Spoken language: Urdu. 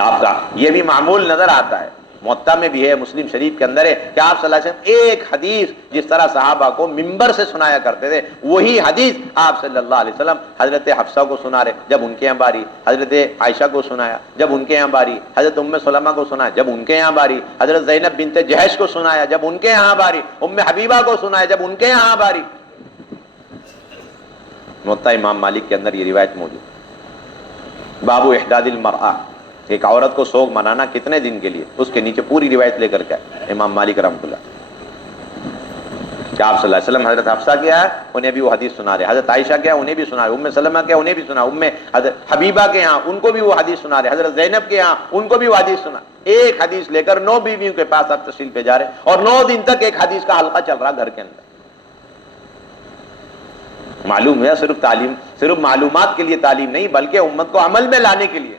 آپ کا یہ بھی معمول نظر آتا ہے، موطا میں بھی ہے، مسلم شریف کے اندر ہے کہ آپ صلی اللہ علیہ وسلم ایک حدیث جس طرح صحابہ کو منبر سے سنایا کرتے تھے، وہی حدیث آپ صلی اللہ علیہ وسلم حضرت حفصہ کو سنا رہے جب ان کے یہاں باری، حضرت عائشہ کو سنایا جب ان کے یہاں باری، حضرت ام سلمہ کو سنایا جب ان کے یہاں باری، حضرت زینب بنت جہش کو سنایا جب ان کے یہاں باری، ام حبیبہ کو سنایا جب ان کے یہاں باری۔ موطا امام مالک کے اندر یہ روایت موجود، باب احداد المرأة، ایک عورت کو سوگ منانا کتنے دن کے لیے، اس کے نیچے پوری روایت لے کر کے امام مالک رحمۃ اللہ کہ آپ صلی اللہ علیہ وسلم حضرت حفصہ کیا ہے انہیں بھی وہ حدیث سنا رہے، حضرت عائشہ کیا انہیں بھی سنا رہے، ام سلمہ کیا انہیں بھی سنا، حضرت حبیبہ کے یہاں ان کو بھی وہ حدیث سنا رہے، حضرت زینب کے یہاں ان کو بھی وہ حدیث سنا، ایک حدیث لے کر 9 بیویوں کے پاس آپ تشریف پہ جا رہے اور 9 دن تک ایک حدیث کا حلقہ چل رہا گھر کے اندر۔ معلوم ہے صرف معلومات کے لیے تعلیم نہیں بلکہ امت کو عمل میں لانے کے لیے۔